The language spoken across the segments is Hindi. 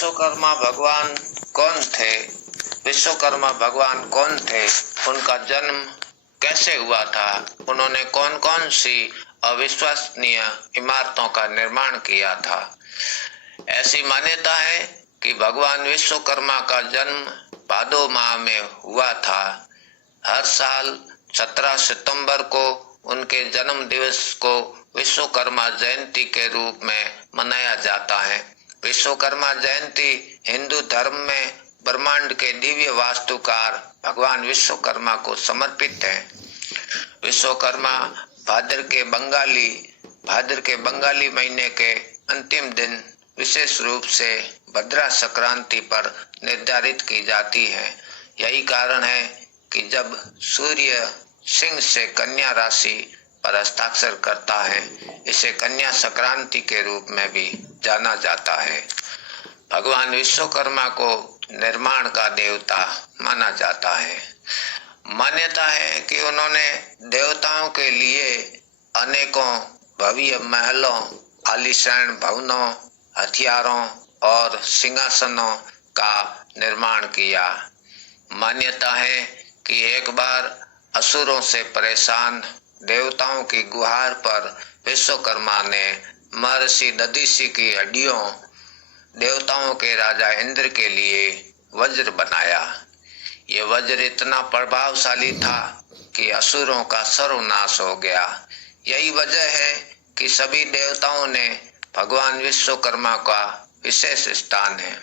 विश्वकर्मा भगवान कौन थे? विश्वकर्मा भगवान कौन थे? उनका जन्म कैसे हुआ था? उन्होंने कौन कौन सी अविश्वसनीय इमारतों का निर्माण किया था? ऐसी मान्यता है कि भगवान विश्वकर्मा का जन्म भादो माह में हुआ था। हर साल 17 सितंबर को उनके जन्म दिवस को विश्वकर्मा जयंती के रूप में मनाया जाता है। विश्वकर्मा जयंती हिंदू धर्म में ब्रह्मांड के दिव्य वास्तुकार भगवान विश्वकर्मा को समर्पित है। विश्वकर्मा भाद्र के बंगाली महीने के अंतिम दिन विशेष रूप से भद्रा संक्रांति पर निर्धारित की जाती है। यही कारण है कि जब सूर्य सिंह से कन्या राशि पर हस्ताक्षर करता है, इसे कन्या संक्रांति के रूप में भी जाना जाता है। भगवान विश्वकर्मा को निर्माण का देवता माना जाता है। मान्यता है कि उन्होंने देवताओं के लिए अनेकों भव्य महलों, आलीशान भवनों, हथियारों और सिंहासनों का निर्माण किया। मान्यता है कि एक बार असुरों से परेशान देवताओं की गुहार पर विश्वकर्मा ने महर्षि दधीचि की हड्डियों देवताओं के राजा इंद्र के लिए वज्र बनाया। ये वज्र इतना प्रभावशाली था कि असुरों का सर्वनाश हो गया। यही वजह है कि सभी देवताओं ने भगवान विश्वकर्मा का विशेष स्थान है।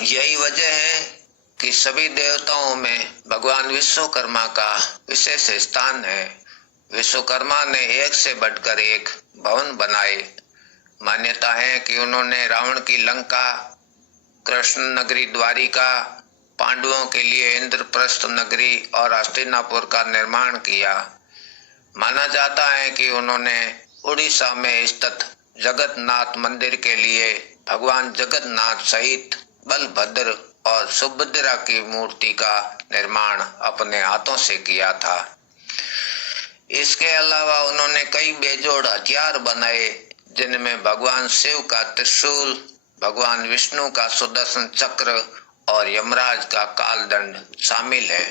यही वजह है कि सभी देवताओं में भगवान विश्वकर्मा का विशेष स्थान है। विश्वकर्मा ने एक से बढ़कर एक भवन बनाए। मान्यता है कि उन्होंने रावण की लंका, कृष्ण नगरी द्वारिका, पांडवों के लिए इंद्रप्रस्थ नगरी और हस्तिनापुर का निर्माण किया। माना जाता है कि उन्होंने उड़ीसा में स्थित जगन्नाथ मंदिर के लिए भगवान जगन्नाथ सहित बलभद्र और सुभद्रा की मूर्ति का निर्माण अपने हाथों से किया था। इसके अलावा उन्होंने कई बेजोड़ हथियार बनाए, जिनमें भगवान शिव का त्रिशूल, भगवान विष्णु का सुदर्शन चक्र और यमराज का कालदंड शामिल है।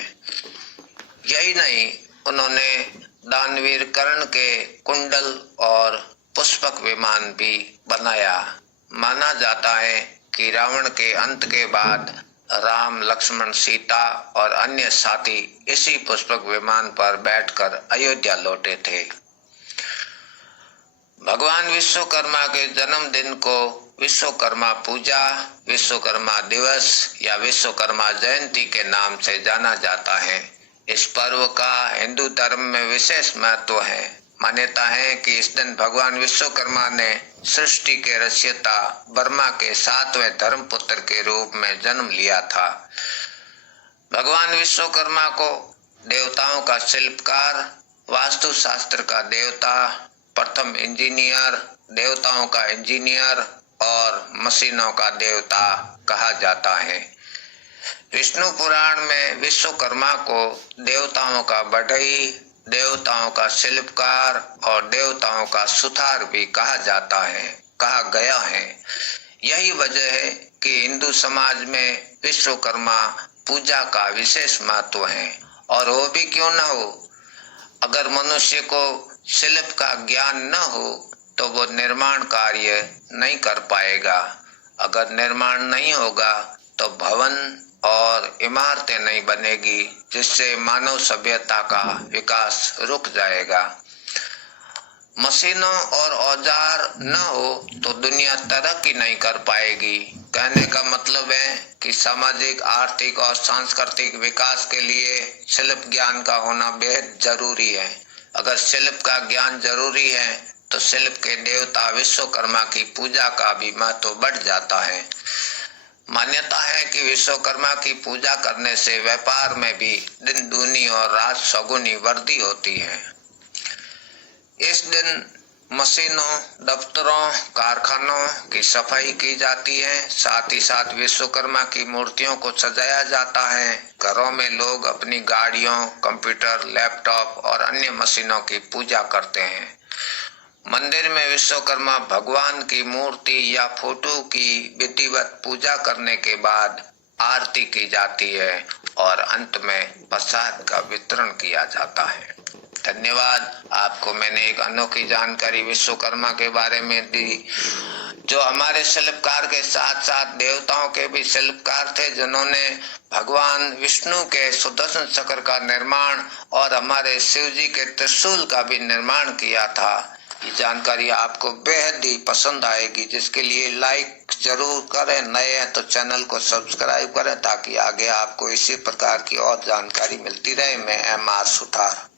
यही नहीं, उन्होंने दानवीर कर्ण के कुंडल और पुष्पक विमान भी बनाया। माना जाता है कि रावण के अंत के बाद राम, लक्ष्मण, सीता और अन्य साथी इसी पुष्पक विमान पर बैठकर अयोध्या लौटे थे। भगवान विश्वकर्मा के जन्मदिन को विश्वकर्मा पूजा, विश्वकर्मा दिवस या विश्वकर्मा जयंती के नाम से जाना जाता है। इस पर्व का हिंदू धर्म में विशेष महत्व है। मान्यता है कि इस दिन भगवान विश्वकर्मा ने सृष्टि के रचयिता ब्रह्मा के 7वें धर्मपुत्र के रूप में जन्म लिया था। भगवान विश्वकर्मा को देवताओं का शिल्पकार, वास्तुशास्त्र का देवता, प्रथम इंजीनियर, देवताओं का इंजीनियर और मशीनों का देवता कहा जाता है। विष्णु पुराण में विश्वकर्मा को देवताओं का बढ़ई, देवताओं का शिल्पकार और देवताओं का सुथार भी कहा गया है। यही वजह है कि हिंदू समाज में विश्वकर्मा पूजा का विशेष महत्व है। और वो भी क्यों न हो, अगर मनुष्य को शिल्प का ज्ञान न हो तो वो निर्माण कार्य नहीं कर पाएगा। अगर निर्माण नहीं होगा तो भवन और इमारतें नहीं बनेगी, जिससे मानव सभ्यता का विकास रुक जाएगा। मशीनों और औजार न हो तो दुनिया तरक्की नहीं कर पाएगी। कहने का मतलब है कि सामाजिक, आर्थिक और सांस्कृतिक विकास के लिए शिल्प ज्ञान का होना बेहद जरूरी है। अगर शिल्प का ज्ञान जरूरी है तो शिल्प के देवता विश्वकर्मा की पूजा का भी महत्व बढ़ जाता है। मान्यता है कि विश्वकर्मा की पूजा करने से व्यापार में भी दिन दूनी और रात सौगुनी वृद्धि होती है। इस दिन मशीनों, दफ्तरों, कारखानों की सफाई की जाती है। साथ ही साथ विश्वकर्मा की मूर्तियों को सजाया जाता है। घरों में लोग अपनी गाड़ियों, कंप्यूटर, लैपटॉप और अन्य मशीनों की पूजा करते हैं। मंदिर में विश्वकर्मा भगवान की मूर्ति या फोटो की विधिवत पूजा करने के बाद आरती की जाती है और अंत में प्रसाद का वितरण किया जाता है। धन्यवाद। आपको मैंने एक अनोखी जानकारी विश्वकर्मा के बारे में दी, जो हमारे शिल्पकार के साथ साथ देवताओं के भी शिल्पकार थे, जिन्होंने भगवान विष्णु के सुदर्शन चक्र का निर्माण और हमारे शिव जी के त्रिशूल का भी निर्माण किया था। ये जानकारी आपको बेहद ही पसंद आएगी, जिसके लिए लाइक जरूर करें। नए हैं तो चैनल को सब्सक्राइब करें ताकि आगे आपको इसी प्रकार की और जानकारी मिलती रहे। मैं MR सुथार।